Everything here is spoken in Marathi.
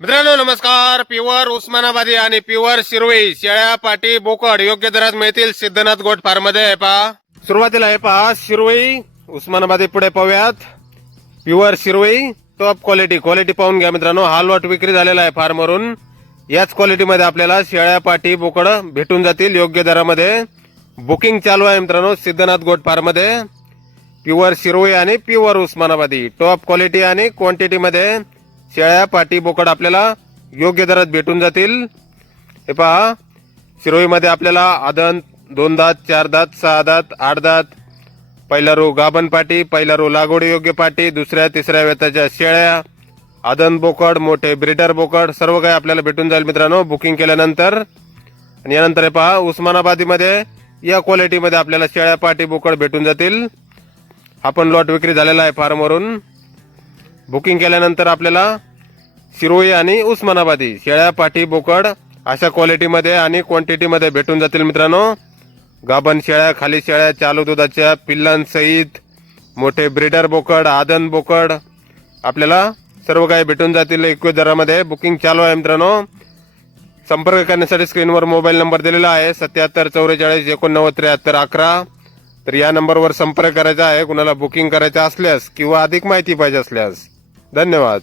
मित्रांनो नमस्कार. प्युअर उस्मानाबादी आणि प्युअर शिरवई शेळ्या पाटी बोकड योग्य दरात मिळतील सिद्धनाथ गोट फार्म मध्ये आहे पहा. सुरुवातीला आहे पहा शिरवई उस्मानाबादी. पुढे पाहूयात प्युअर शिरवई टॉप क्वालिटी पाहून घ्या मित्रांनो. हा लॉट विक्री झालेला आहे फार्मवरून. याच क्वालिटीमध्ये आपल्याला शेळ्या पाटी बोकड भेटून जातील योग्य दरामध्ये. बुकिंग चालू आहे मित्रांनो सिद्धनाथ गोट फार्म मध्ये. प्युअर शिरवई आणि प्युअर उस्मानाबादी टॉप क्वालिटी आणि क्वांटिटी मध्ये शेळ्या पाटी बोकड आपल्याला योग्य दरात भेटून जातील. हे पहा शिरोईमध्ये आपल्याला आदन 2 दात 4 दात 6 दात 8 दात, पहिला रो गाभण पाटी, पहिला रो लागवडी योग्य पाटी, दुसऱ्या तिसऱ्या वेताच्या शेळ्या, आदन बोकड, मोठे ब्रीडर बोकड सर्व काही आपल्याला भेटून जाईल मित्रांनो बुकिंग केल्यानंतर. आणि यानंतर हे पहा उस्मानाबादीमध्ये या क्वालिटीमध्ये आपल्याला शेळ्या पाटी बोकड भेटून जातील. हा पण लॉट विक्री झालेला आहे फार्मवरून. बुकिंग केल्यानंतर आपल्याला शिरोई आणि उस्मानाबादी शेळ्या पाटी बोकड अशा क्वालिटीमध्ये आणि क्वांटिटीमध्ये भेटून जातील मित्रांनो. गाभण शेळ्या, खाली शेळ्या, चालू दुधाच्या पिल्लांसहित, मोठे ब्रीडर बोकड, आदन बोकड आपल्याला सर्व काही भेटून जातील एकूच दरामध्ये. बुकिंग चालू आहे मित्रांनो. संपर्क करण्यासाठी स्क्रीनवर मोबाईल नंबर दिलेला आहे 77 44 89 73 11. तर या नंबरवर संपर्क करायचा आहे कुणाला बुकिंग करायचं असल्यास किंवा अधिक माहिती पाहिजे असल्यास. धन्यवाद.